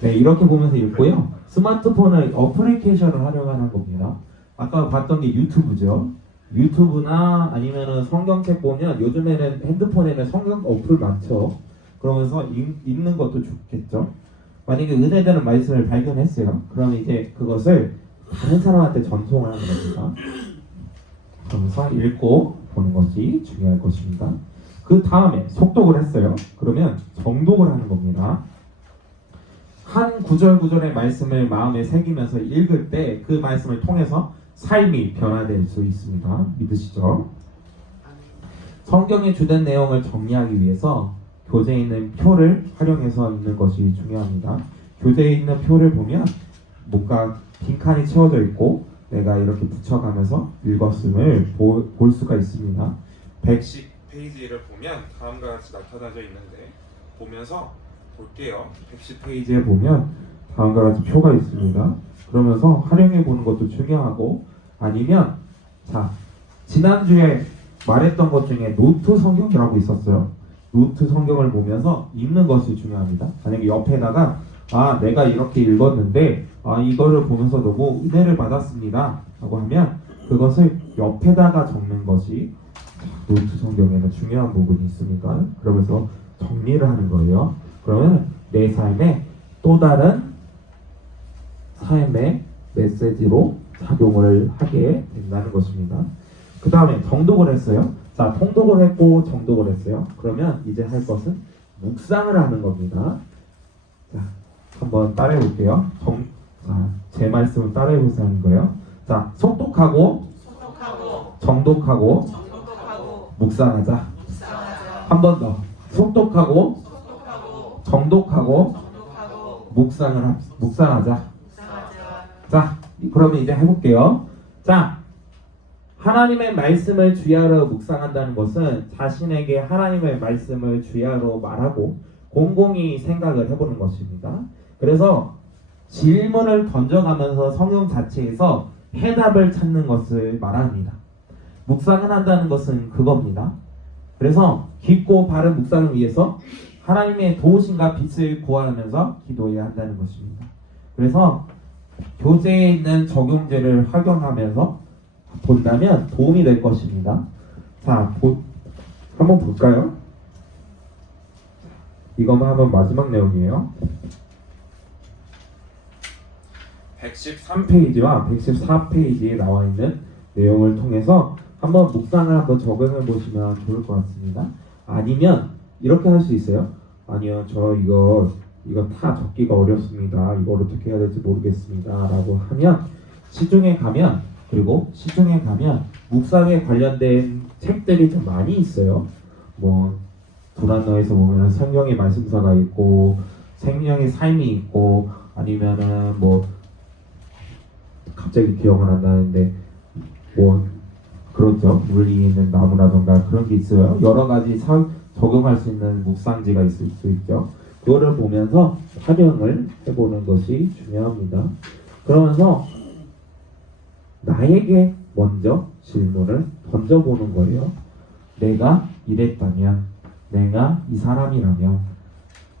네, 이렇게 보면서 읽고요. 스마트폰의 어플리케이션을 활용하는 겁니다. 아까 봤던 게 유튜브죠. 유튜브나 아니면은 성경책 보면 요즘에는 핸드폰에는 성경 어플 많죠. 그러면서 읽는 것도 좋겠죠. 만약에 은혜되는 말씀을 발견했어요. 그럼 이제 그것을 다른 사람한테 전송을 하는 겁니다. 그러면서 읽고 보는 것이 중요할 것입니다. 그 다음에 속독을 했어요. 그러면 정독을 하는 겁니다. 한 구절구절의 말씀을 마음에 새기면서 읽을 때 그 말씀을 통해서 삶이 변화될 수 있습니다. 믿으시죠? 성경의 주된 내용을 정리하기 위해서 교재에 있는 표를 활용해서 읽는 것이 중요합니다. 교재에 있는 표를 보면 뭔가 빈칸이 채워져 있고 내가 이렇게 붙여가면서 읽었음을 볼 수가 있습니다. 110페이지를 보면 다음과 같이 나타나져 있는데 보면서 볼게요. 110페이지에 보면 다음과 같이 표가 있습니다. 그러면서 활용해 보는 것도 중요하고 아니면 지난주에 말했던 것 중에 노트 성경이라고 있었어요. 노트 성경을 보면서 읽는 것이 중요합니다. 만약에 옆에다가 내가 이렇게 읽었는데 이거를 보면서 너무 은혜를 받았습니다 라고 하면 그것을 옆에다가 적는 것이 노트 성경에는 중요한 부분이 있습니다. 그러면서 정리를 하는 거예요. 그러면 내 삶에 또 다른 삶의 메시지로 작용을 하게 된다는 것입니다. 그 다음에 정독을 했어요. 자, 통독을 했고 정독을 했어요. 그러면 이제 할 것은 묵상을 하는 겁니다. 자, 한번 따라해 볼게요. 제 말씀을 따라해 보세요 하는 거예요. 자, 속독하고 정독하고 묵상하자. 한 번 더. 속독하고 정독하고 묵상하자. 자, 그러면 이제 해볼게요. 자, 하나님의 말씀을 주야로 묵상한다는 것은 자신에게 하나님의 말씀을 주야로 말하고 곰곰이 생각을 해보는 것입니다. 그래서 질문을 던져가면서 성경 자체에서 해답을 찾는 것을 말합니다. 묵상을 한다는 것은 그겁니다. 그래서 깊고 바른 묵상을 위해서 하나님의 도우심과 빛을 구하면서 기도해야 한다는 것입니다. 그래서 교재에 있는 적용제를 활용하면서 본다면 도움이 될 것입니다. 자, 한번 볼까요? 이것만 하면 마지막 내용이에요. 113페이지와 114페이지에 나와 있는 내용을 통해서 한번 묵상을 한번 적용해 보시면 좋을 것 같습니다. 아니면 이렇게 할 수 있어요. 아니요, 저 이거 다 적기가 어렵습니다. 이걸 어떻게 해야 될지 모르겠습니다. 라고 하면 시중에 가면 묵상에 관련된 책들이 좀 많이 있어요. 뭐 불안너에서 보면 성경의 말씀서가 있고 생명의 삶이 있고 아니면은 뭐 갑자기 기억은 안 나는데 뭐 그렇죠. 물리 있는 나무라던가 그런 게 있어요. 여러 가지 적용할 수 있는 묵상지가 있을 수 있죠. 그거를 보면서 활용을 해보는 것이 중요합니다. 그러면서 나에게 먼저 질문을 던져보는 거예요. 내가 이랬다면, 내가 이 사람이라면,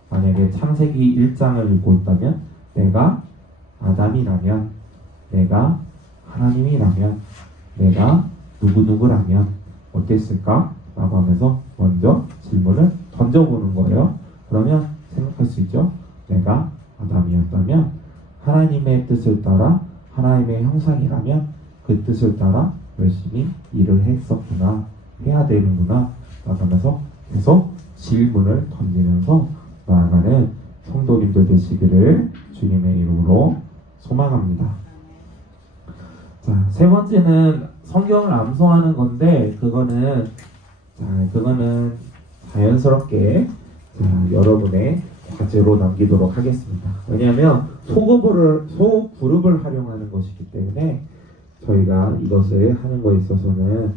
만약에 창세기 1장을 읽고 있다면, 내가 아담이라면, 내가 하나님이라면, 내가 누구누구라면 어땠을까? 라고 하면서 먼저 질문을 던져보는 거예요. 그러면 생각할 수 있죠. 내가 아담이었다면 하나님의 뜻을 따라 하나님의 형상이라면 그 뜻을 따라 열심히 일을 했었구나, 해야 되는구나 라고 하면서 계속 질문을 던지면서 나아가는 성도님들 되시기를 주님의 이름으로 소망합니다. 자, 세 번째는 성경을 암송하는 건데 그거는 자연스럽게 여러분의 과제로 남기도록 하겠습니다. 왜냐하면 소그룹을 활용하는 것이기 때문에 저희가 이것을 하는 것에 있어서는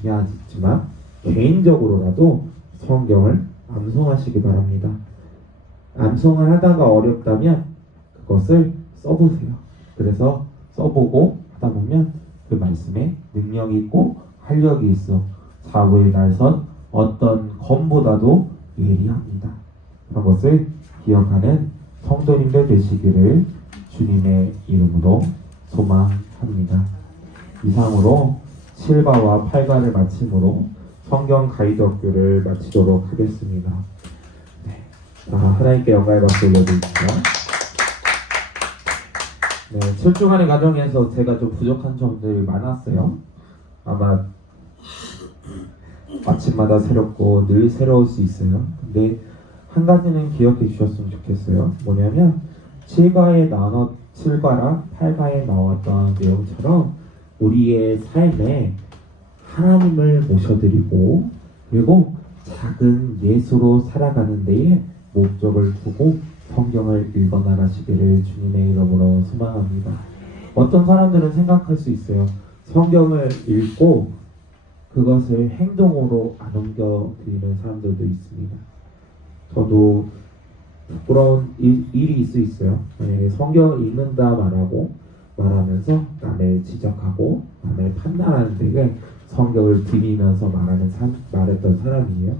중요하지만 개인적으로라도 성경을 암송하시기 바랍니다. 암송을 하다가 어렵다면 그것을 써보세요. 그래서 써보고 하다 보면 그 말씀에 능력이 있고 활력이 있어 사고의 날선 어떤 검보다도 예리합니다. 그런 것을 기억하는 성도님들 되시기를 주님의 이름으로 소망합니다. 이상으로 7가와 8가를 마침으로 성경 가이드 학교를 마치도록 하겠습니다. 네. 하나님께 영광의 박수 올려드립니다. 네, 7주간의 과정에서 제가 좀 부족한 점들이 많았어요. 아마 아침마다 새롭고 늘 새로울 수 있어요. 근데 한 가지는 기억해 주셨으면 좋겠어요. 뭐냐면 7가랑 8가에 나왔던 내용처럼 우리의 삶에 하나님을 모셔드리고 그리고 작은 예수로 살아가는 데에 목적을 두고 성경을 읽어나가시기를 주님의 이름으로 소망합니다. 어떤 사람들은 생각할 수 있어요. 성경을 읽고 그것을 행동으로 안 옮겨드리는 사람들도 있습니다. 저도 부끄러운 일이 있을 수 있어요. 만약에 성경을 읽는다 말하면서 남을 지적하고 남을 판단하는 데에 성경을 드리면서 말했던 사람이에요.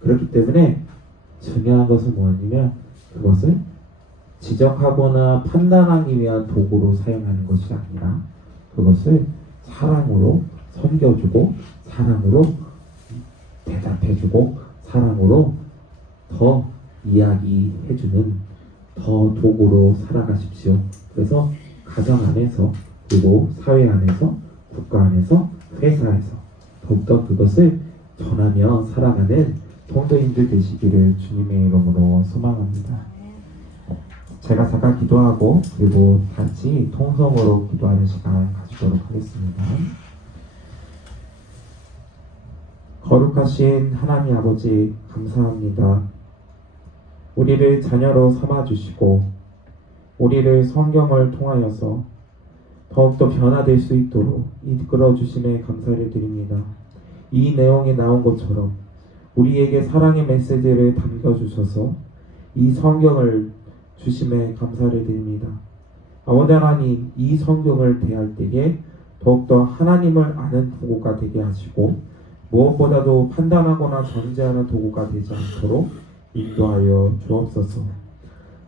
그렇기 때문에 중요한 것은 뭐냐면 그것을 지적하거나 판단하기 위한 도구로 사용하는 것이 아니라 그것을 사랑으로 섬겨주고 사랑으로 대답해주고 사랑으로 더 이야기해주는 더 도구로 살아가십시오. 그래서 가정 안에서 그리고 사회 안에서 국가 안에서 회사에서 더욱더 그것을 전하며 살아가는 성도인들 되시기를 주님의 이름으로 소망합니다. 제가 잠깐 기도하고 그리고 같이 통성으로 기도하는 시간 가지도록 하겠습니다. 거룩하신 하나님 아버지 감사합니다. 우리를 자녀로 삼아주시고 우리를 성경을 통하여서 더욱더 변화될 수 있도록 이끌어 주심에 감사를 드립니다. 이 내용에 나온 것처럼 우리에게 사랑의 메시지를 담겨주셔서 이 성경을 주심에 감사를 드립니다. 아버지 하나님, 이 성경을 대할 때에 더욱더 하나님을 아는 도구가 되게 하시고 무엇보다도 판단하거나 정죄하는 도구가 되지 않도록 인도하여 주옵소서.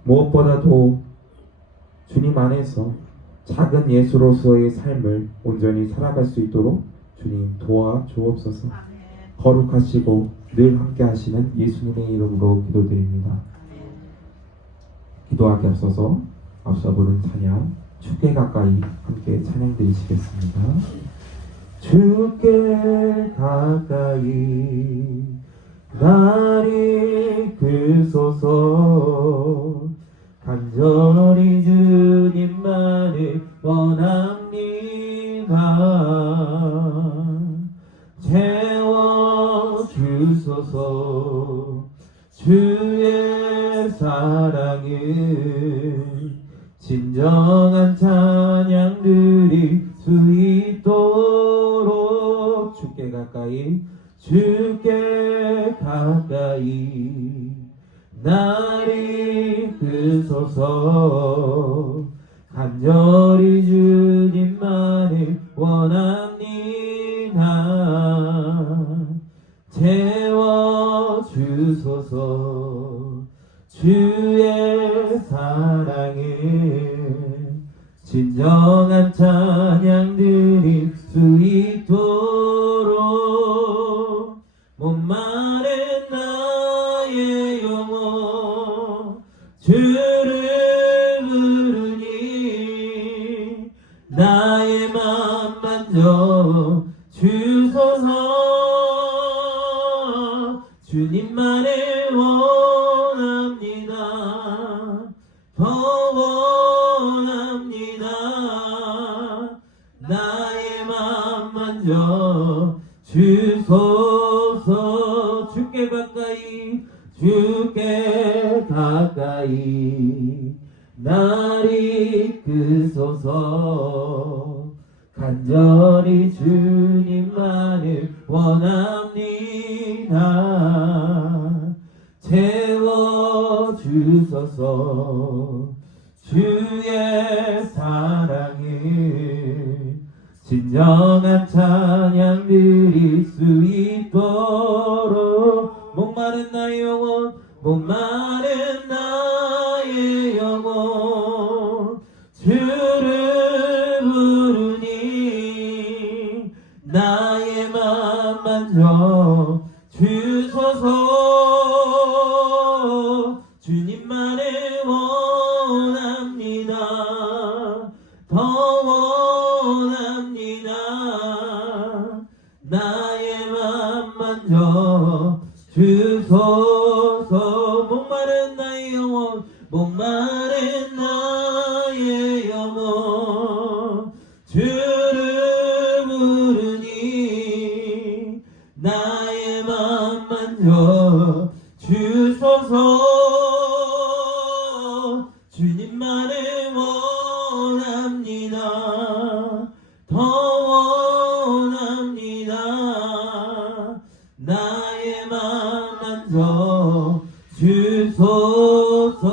무엇보다도 주님 안에서 작은 예수로서의 삶을 온전히 살아갈 수 있도록 주님 도와주옵소서. 거룩하시고 늘 함께 하시는 예수님의 이름으로 기도드립니다. 기도하게 앞서서 앞서 부른 찬양 주께 가까이 함께 함께 찬양 드리시겠습니다. 주께 가까이 날 이끌소서 간절히 주님만을 원합니다. 채워주소서 주의 사랑을 진정한 찬양 드릴 수 있도록 주께 가까이 날 이끌소서 간절히 주님만을 원합니다. 채워주소서 주의 사랑을 진정한 찬양 드릴 수 있도록 목마른 나의 영혼 주를 부르니 나의 맘 만져 주소서 주님만을 원합니다. 더 원합니다. 나의 맘 만져 주소서 주께 가까이 날 이끌소서 간절히 주님만을 원합니다. 채워주소서 주의 사랑을 진정한 찬양 드릴 수 있도록 목마른 나의 영혼 주를 부르니 나의 맘 만져 주소서 주님만을 원합니다. 더 원합니다. 나의 맘 만져 주소서 목마른 나의 영혼 주를 부르니 나의 맘 만져 주소서 주님만을 원합니다. 더 원합니다. 나의 맘 만져 주소서.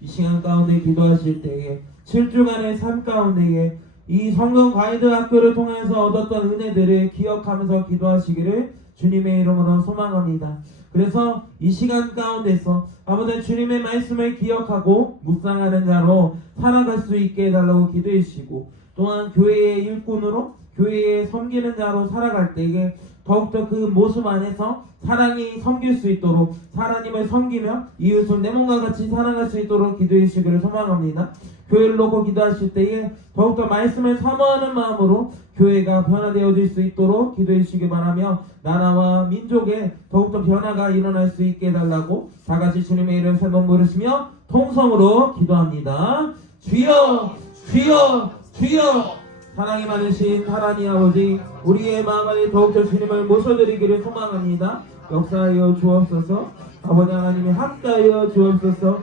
이 시간 가운데 기도하실 때에 7주간의 삶 가운데에 이 성경 가이드 학교를 통해서 얻었던 은혜들을 기억하면서 기도하시기를 주님의 이름으로 소망합니다. 그래서 이 시간 가운데서 아버지 주님의 말씀을 기억하고 묵상하는 자로 살아갈 수 있게 해달라고 기도해 주시고, 또한 교회의 일꾼으로 교회에 섬기는 자로 살아갈 때에 더욱더 그 모습 안에서 사랑이 섬길 수 있도록 하나님을 섬기며 이웃을 내 몸과 같이 사랑할 수 있도록 기도해 주시기를 소망합니다. 교회를 놓고 기도하실 때에 더욱더 말씀을 사모하는 마음으로 교회가 변화되어질 수 있도록 기도해 주시기 바라며, 나라와 민족에 더욱더 변화가 일어날 수 있게 해달라고 다같이 주님의 이름 세 번 부르시며 통성으로 기도합니다. 주여 주여 주여. 사랑이 많으신 하나님 아버지, 우리의 마음에 더욱더 주님을 모셔드리기를 소망합니다. 역사하여 주옵소서. 아버지 하나님이 함께하여 주옵소서.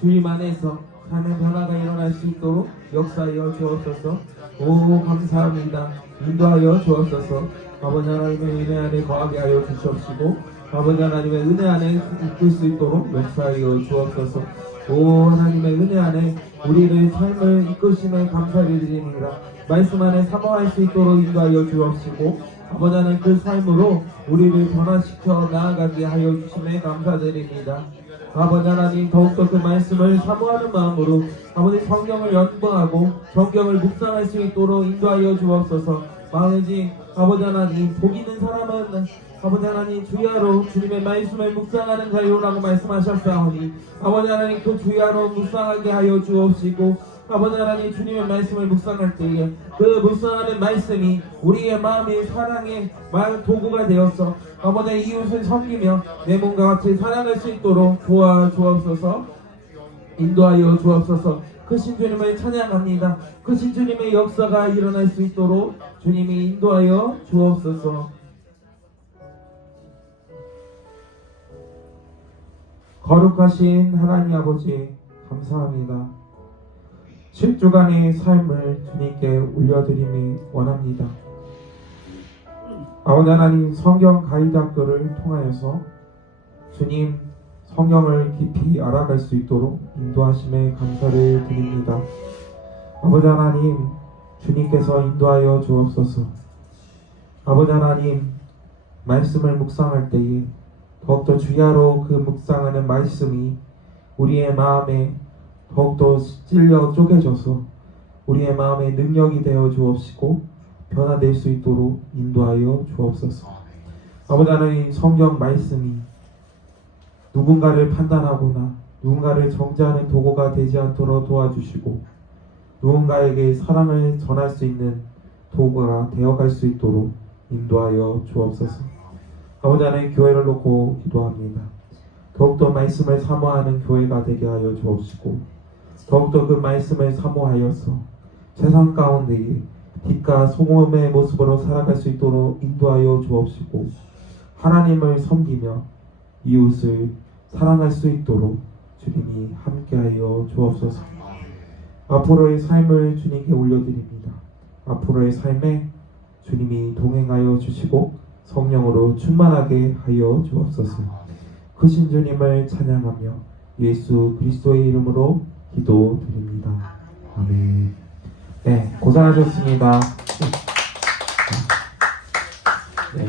주님 안에서 삶의 변화가 일어날 수 있도록 역사하여 주옵소서. 오 감사합니다. 인도하여 주옵소서. 아버지 하나님의 은혜 안에 거하게 하여 주시옵시고, 아버지 하나님의 은혜 안에 이끌 수 있도록 역사하여 주옵소서. 오 하나님의 은혜 안에 우리를 삶을 이끄심에 감사드립니다. 말씀 안에 사모할 수 있도록 인도하여 주옵시고, 아버지 하나님 그 삶으로 우리를 변화시켜 나아가게 하여 주심에 감사드립니다. 아버지 하나님 더욱더 그 말씀을 사모하는 마음으로 아버지 성경을 연구하고 성경을 묵상할 수 있도록 인도하여 주옵소서. 마음이지 아버지 하나님, 복 있는 사람은 아버지 하나님 주야로 주님의 말씀을 묵상하는 자요라고 말씀하셨사오니, 아버지 하나님 그 주야로 묵상하게 하여 주옵시고, 아버지 하나님 주님의 말씀을 묵상할 때에 그 묵상하는 말씀이 우리의 마음의 사랑의 도구가 되어서 아버지 이웃을 섬기며 내 몸과 같이 살아갈 수 있도록 도와주옵소서. 인도하여 주옵소서. 그 신주님을 찬양합니다. 그 신주님의 역사가 일어날 수 있도록 주님이 인도하여 주옵소서. 거룩하신 하나님 아버지 감사합니다. 7주간의 삶을 주님께 올려드림이 원합니다. 아버지 하나님 성경 가이드 학교를 통하여서 주님 성경을 깊이 알아갈 수 있도록 인도하심에 감사를 드립니다. 아버지 하나님 주님께서 인도하여 주옵소서. 아버지 하나님 말씀을 묵상할 때에 더욱더 주야로 그 묵상하는 말씀이 우리의 마음에 더욱더 찔려 쪼개져서 우리의 마음에 능력이 되어 주옵시고 변화될 수 있도록 인도하여 주옵소서. 아버지 하나님 성경 말씀이 누군가를 판단하거나 누군가를 정죄하는 도구가 되지 않도록 도와주시고 누군가에게 사랑을 전할 수 있는 도구가 되어갈 수 있도록 인도하여 주옵소서. 아버지 하나님 교회를 놓고 기도합니다. 더욱더 말씀을 사모하는 교회가 되게 하여 주옵시고 더욱더 그 말씀을 사모하여서 세상 가운데에 빛과 소금의 모습으로 살아갈 수 있도록 인도하여 주옵시고 하나님을 섬기며 이웃을 사랑할 수 있도록 주님이 함께하여 주옵소서. 앞으로의 삶을 주님께 올려드립니다. 앞으로의 삶에 주님이 동행하여 주시고 성령으로 충만하게 하여 주옵소서. 크신 주님을 찬양하며 예수 그리스도의 이름으로 기도드립니다. 아멘. 네, 고생하셨습니다. 네,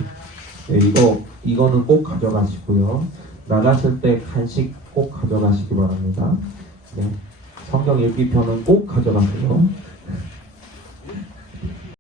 이거는 꼭 가져가시고요. 나가실 때 간식 꼭 가져가시기 바랍니다. 네, 성경 읽기편은 꼭 가져가세요.